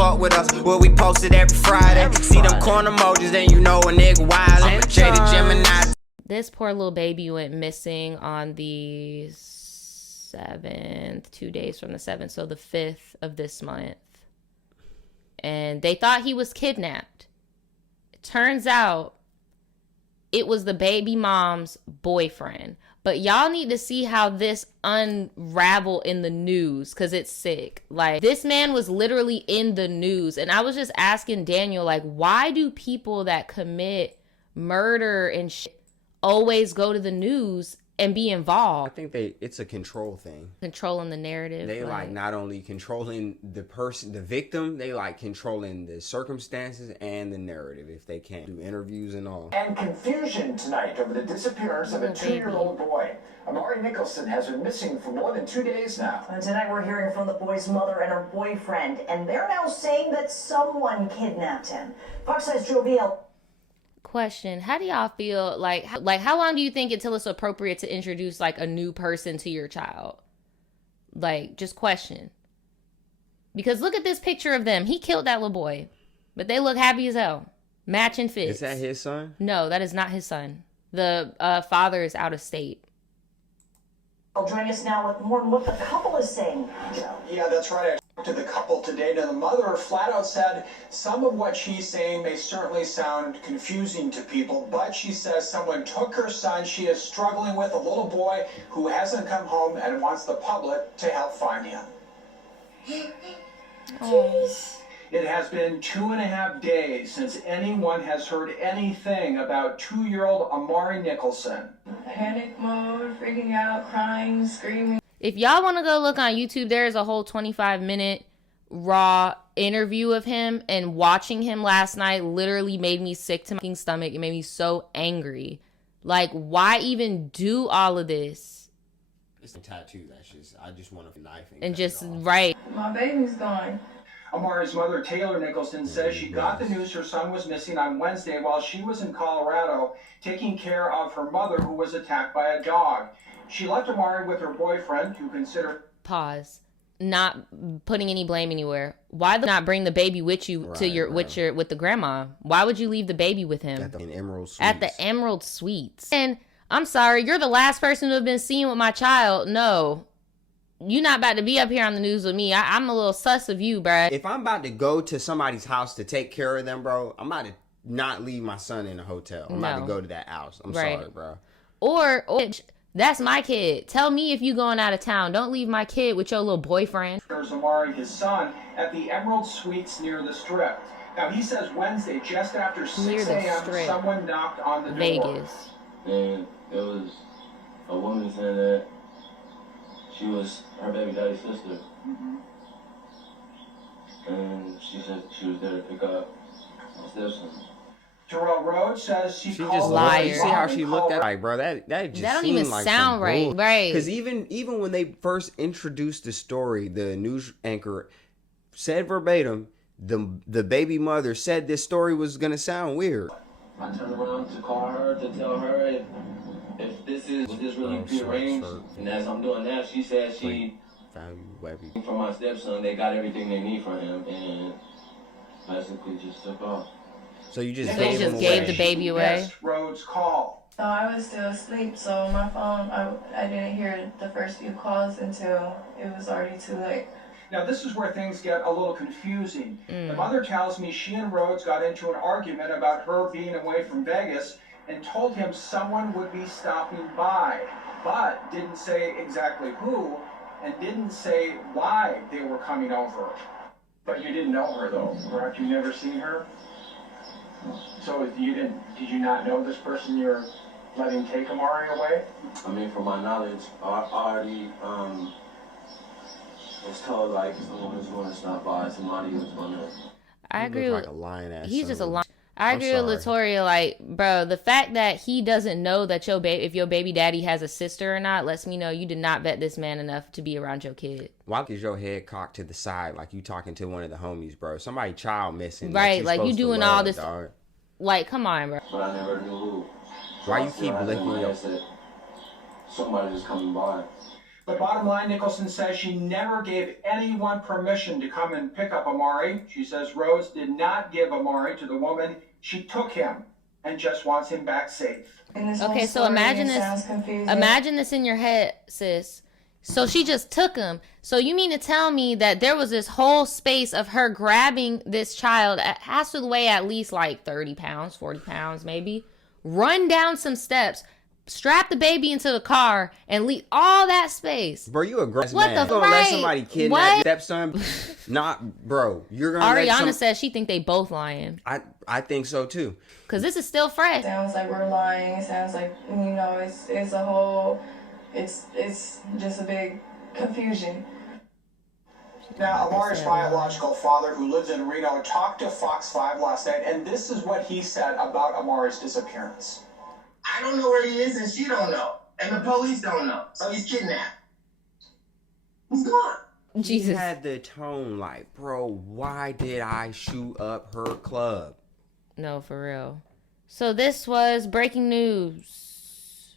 fuck with us. What we posted every Friday. See them corn emojis, then you know a nigga wild. Jada Gemini. This poor little baby went missing on the 7th, 2 days from the 7th, so the 5th of this month. And they thought he was kidnapped. It turns out it was the baby mom's boyfriend. But y'all need to see how this unraveled in the news, because it's sick. Like, this man was literally in the news. And I was just asking Daniel, like, why do people that commit murder and shit always go to the news and be involved? I think it's a control thing. Controlling the narrative. They like not only controlling the person, the victim, they like controlling the circumstances and the narrative if they can. Do interviews and all. And confusion tonight over the disappearance of a 2-year-old boy. Amari Nicholson has been missing for more than 2 days now. And tonight we're hearing from the boy's mother and her boyfriend, and they're now saying that someone kidnapped him. Fox 5's Joe Beal. Question: how do y'all feel like how long do you think until it's appropriate to introduce like a new person to your child? Like, just question. Because look at this picture of them. He killed that little boy, but they look happy as hell. Matching fits. Is that his son? No, that is not his son. The father is out of state. I'll join us now with more on what the couple is saying, Joe. Yeah, that's right. I talked to the couple today. Now, the mother flat out said some of what she's saying may certainly sound confusing to people, but she says someone took her son. She is struggling with a little boy who hasn't come home and wants the public to help find him. Oh. It has been 2.5 days since anyone has heard anything about 2-year-old Amari Nicholson. Panic mode, freaking out, crying, screaming. If y'all want to go look on YouTube, there is a whole 25-minute raw interview of him, and watching him last night literally made me sick to my stomach. It made me so angry. Like, why even do all of this? It's a tattoo. That's just, I just want a knife and just, right. My baby's gone. Amari's mother, Taylor Nicholson, says she got the news her son was missing on Wednesday while she was in Colorado taking care of her mother who was attacked by a dog. She left Amari with her boyfriend, who considered... Pause. Not putting any blame anywhere. Why not bring the baby with you to your with the grandma? Why would you leave the baby with him? At the Emerald Suites. At the Emerald Suites. And I'm sorry, you're the last person to have been seen with my child. No. You're not about to be up here on the news with me. I'm a little sus of you, bruh. If I'm about to go to somebody's house to take care of them, bro, I'm about to not leave my son in a hotel. I'm about to go to that house. I'm sorry, bro. Or that's my kid. Tell me if you going out of town. Don't leave my kid with your little boyfriend. There's Amari, his son, at the Emerald Suites near the Strip. Now, he says Wednesday, just after 6 a.m., someone knocked on the door. Vegas. And it was a woman saying that she was her baby daddy's sister. And she said she was there to pick up my stepson. Terrell Rhodes says she just called liar. You see how she looked at like, bro, that just that don't seemed even like sound right. bull. Right. Because even when they first introduced the story, the news anchor said verbatim, the baby mother said this story was gonna sound weird. I turned around to call her to tell her if this really prearranged. And as I'm doing that, she said she for my stepson, they got everything they need for him, and basically just took off. So you just gave the baby away? Rhodes call. So I was still asleep, so my phone, I didn't hear the first few calls until it was already too late. Now, this is where things get a little confusing. The mother tells me she and Rhodes got into an argument about her being away from Vegas and told him someone would be stopping by, but didn't say exactly who and didn't say why they were coming over. But you didn't know her, though, correct? You never seen her? So did you not know this person you're letting take Amari away? I mean, from my knowledge, I already was told like someone was going to stop by, somebody was going to. I agree with like a lion ass. He's just a lion. I agree with Latoria. Like, bro, the fact that he doesn't know that if your baby daddy has a sister or not lets me know you did not vet this man enough to be around your kid. Why is your head cocked to the side like you talking to one of the homies, bro? Somebody child missing. Right, like you doing all this. Dog. Like, come on, bro. But I never knew who. Why you keep licking your... Somebody just coming by. But bottom line, Nicholson says she never gave anyone permission to come and pick up Amari. She says Rose did not give Amari to the woman. She took him and just wants him back safe. Okay, so imagine this. Imagine this in your head, sis. So she just took him. So you mean to tell me that there was this whole space of her grabbing this child, has to weigh at least like 30 pounds, 40 pounds maybe, run down some steps, strap the baby into the car, and leave all that space. Bro, you a gross What man. the You gonna let fright? somebody kidnap What? your stepson? Not, bro. You're gonna Ariana says she think they both lying. I think so too. Cause this is still fresh. It sounds like we're lying. It sounds like, you know, it's a whole, it's just a big confusion. Now, Amari's biological father, who lives in Reno, talked to Fox 5 last night, and this is what he said about Amari's disappearance. I don't know where he is, and she don't know, and the police don't know. So he's kidnapped. He's gone. Jesus. He had the tone like, bro, why did I shoot up her club? No, for real. So this was breaking news.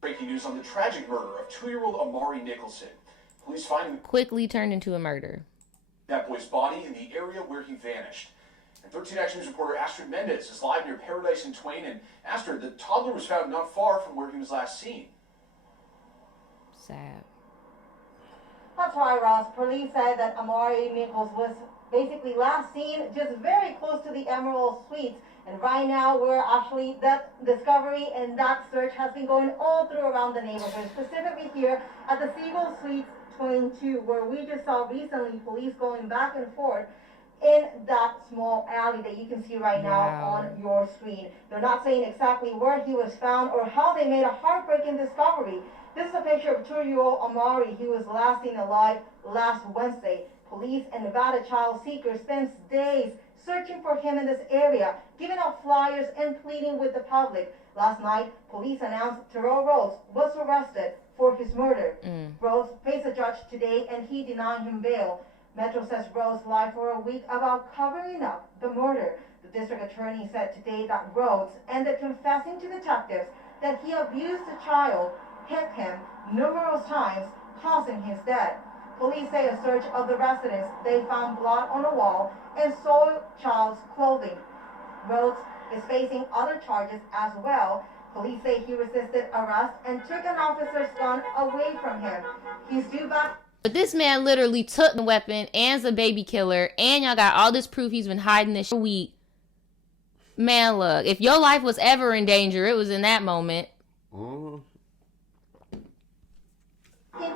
Breaking news on the tragic murder of 2-year-old Amari Nicholson. Police find Quickly turned into a murder. that boy's body in the area where he vanished. And 13 Action News reporter Astrid Mendez is live near Paradise and Twain. And Astrid, the toddler was found not far from where he was last seen. Sad. That's right, Ross. Police said that Amari Nicholson was basically last seen just very close to the Emerald Suites. And right now, we're actually, that discovery and that search has been going all through around the neighborhood, specifically here at the Seagull Suites 22, where we just saw recently police going back and forth in that small alley that you can see right now on your screen. They're not saying exactly where he was found or how they made a heartbreaking discovery. This is a picture of 2-year-old Amari. He was last seen alive last Wednesday. Police and Nevada child seekers spent days searching for him in this area, giving out flyers and pleading with the public. Last night, police announced Terrell Rose was arrested for his murder. Rose faced a judge today and he denied him bail. Metro says Rose lied for a week about covering up the murder. The district attorney said today that Rose ended confessing to detectives that he abused the child, hit him numerous times, causing his death. Police say a search of the residence, they found blood on a wall and soiled child's clothing. Rhodes is facing other charges as well. Police say he resisted arrest and took an officer's gun away from him. He's due back. But this man literally took the weapon and's a baby killer, and y'all got all this proof he's been hiding this for a week. Man, look, if your life was ever in danger, it was in that moment. In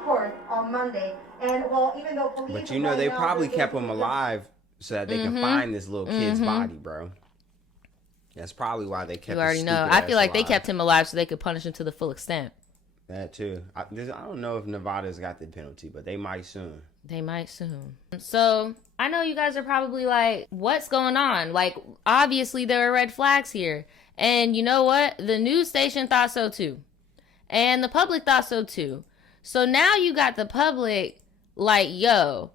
court on Monday, and well, even though police. But you know, they probably kept him alive so that they can find this little kid's body, bro. That's probably why they kept him. You already know. I feel like they kept him alive so they could punish him to the full extent. That too. I don't know if Nevada's got the penalty, but they might soon. They might soon. So I know you guys are probably like, what's going on? Like, obviously there are red flags here. And you know what? The news station thought so too. And the public thought so too. So now you got the public like, yo,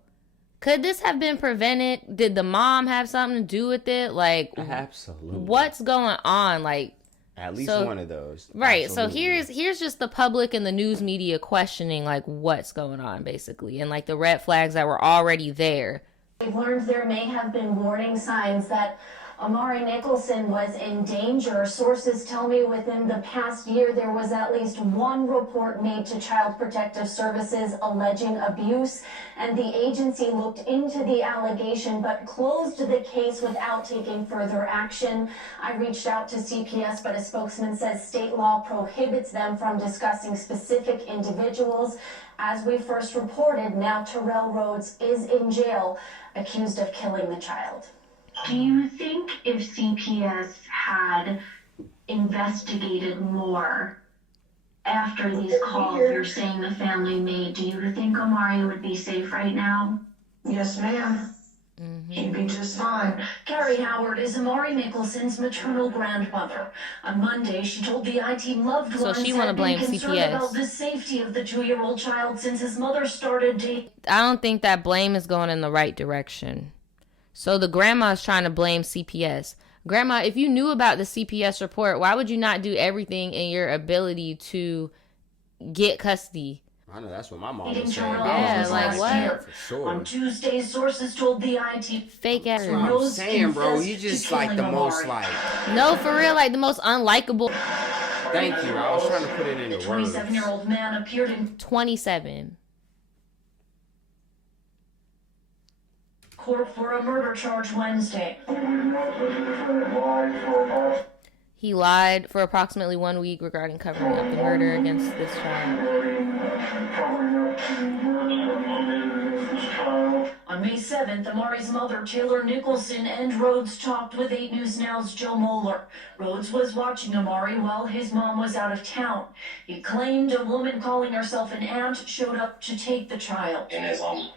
could this have been prevented? Did the mom have something to do with it? Like, absolutely. What's going on? Like, at least one of those. Right. Absolutely. So here's just the public and the news media questioning like what's going on basically, and like the red flags that were already there. We've learned there may have been warning signs that Amari Nicholson was in danger. Sources tell me within the past year there was at least one report made to Child Protective Services alleging abuse, and the agency looked into the allegation but closed the case without taking further action. I reached out to CPS, but a spokesman says state law prohibits them from discussing specific individuals. As we first reported, now Terrell Rhodes is in jail, accused of killing the child. Do you think if CPS had investigated more after these calls you're saying the family made, do you think Amari would be safe right now? Yes, ma'am. He'd be just fine. Carrie Howard is Amari Nicholson's maternal grandmother. On Monday, she told the I-Team loved ones she wanna had blame been concerned CPS. about the safety of the 2-year-old child since his mother started dating. I don't think that blame is going in the right direction. So the grandma's trying to blame CPS. Grandma, if you knew about the CPS report, why would you not do everything in your ability to, get custody. I know that's what my mom was saying. Yeah, like what? For sure. On Tuesday, sources told the IT fake ass. That's what I'm saying, bro. He just like the most like. No, for real, like the most unlikable. Thank you. I was trying to put it into words. 27-year-old man appeared in 27. court for a murder charge Wednesday. He lied for approximately 1 week regarding covering up the murder against this child. On May 7th, Amari's mother, Taylor Nicholson, and Rhodes talked with 8 News Now's Joe Moeller. Rhodes was watching Amari while his mom was out of town. He claimed a woman calling herself an aunt showed up to take the child. And as I'm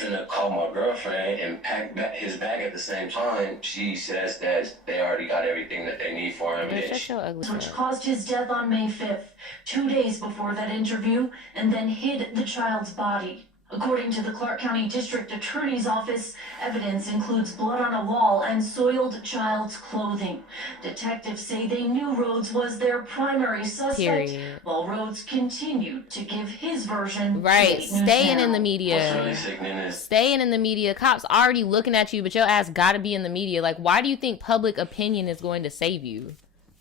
gonna call my girlfriend and pack his bag at the same time, she says that they already got everything that they need for him. Which caused his death on May 5th, 2 days before that interview, and then hid the child's body. According to the Clark County District Attorney's Office, evidence includes blood on a wall and soiled child's clothing. Detectives say they knew Rhodes was their primary suspect, while Rhodes continued to give his version. Right, staying in the media. Staying in the media. Cops already looking at you, but your ass gotta be in the media. Like, why do you think public opinion is going to save you?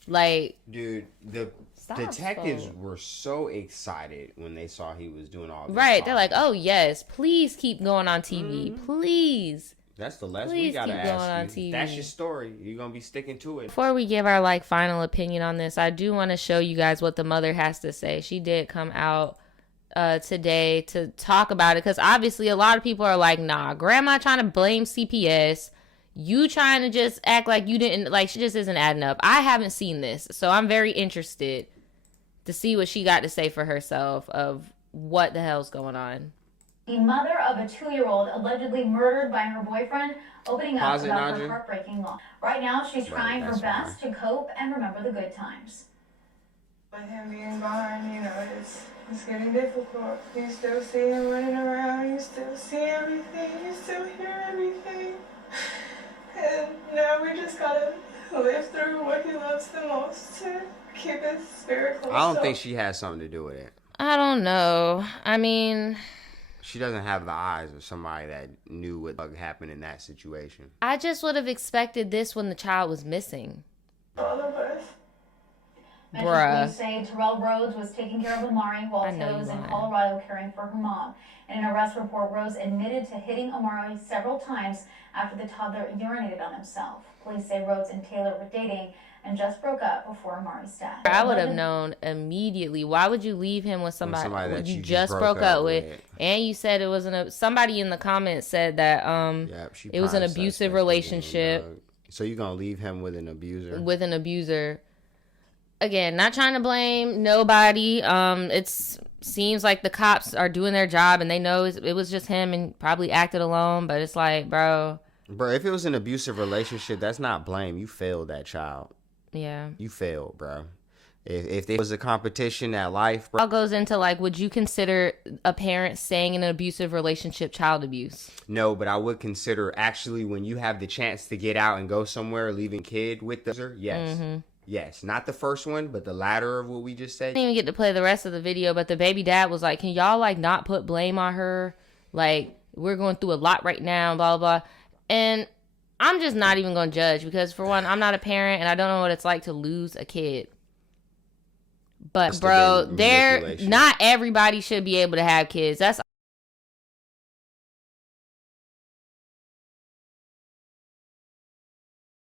Like, dude, the detectives were so excited when they saw he was doing all this. Right, they're like, oh yes, please keep going on TV, please. That's the less we gotta ask you. That's your story. You're gonna be sticking to it. Before we give our like final opinion on this, I do want to show you guys what the mother has to say. She did come out today to talk about it, because obviously a lot of people are like, nah, grandma trying to blame CPS. You trying to just act like you didn't, like, she just isn't adding up. I haven't seen this, so I'm very interested to see what she got to say for herself of what the hell's going on. The mother of a 2-year-old allegedly murdered by her boyfriend, opening up about her heartbreaking loss. Right now, she's trying her best to cope and remember the good times. With him being gone, you know, it's getting difficult. You still see him running around, you still see everything, you still hear everything. And now we just gotta live through what he loves the most to keep his spirit close. I don't think she has something to do with it. I don't know. I mean, she doesn't have the eyes of somebody that knew what happened in that situation. I just would have expected this when the child was missing. All of us. Police say Terrell Rhodes was taking care of Amari while Taylor was in Colorado caring for her mom. In an arrest report, Rhodes admitted to hitting Amari several times after the toddler urinated on himself. Police say Rhodes and Taylor were dating and just broke up before Amari's death. I would have known immediately. Why would you leave him with somebody that you just broke up with? And you said it wasn't somebody in the comments said that it was an abusive relationship. So you're gonna leave him with an abuser? With an abuser. Again, not trying to blame nobody. It seems like the cops are doing their job and they know it was just him and probably acted alone. But it's like, bro, if it was an abusive relationship, that's not blame. You failed that child. Yeah. You failed, bro. If there was a competition at life, bro. All goes into like, would you consider a parent staying in an abusive relationship child abuse? No, but I would consider actually when you have the chance to get out and go somewhere, leaving kid with the yes. Mm-hmm. Yes, not the first one, but the latter of what we just said. I didn't even get to play the rest of the video, but the baby dad was like, can y'all like not put blame on her? Like, we're going through a lot right now, blah, blah, blah. And I'm just not even going to judge because, for one, I'm not a parent and I don't know what it's like to lose a kid. But, bro, not everybody should be able to have kids. That's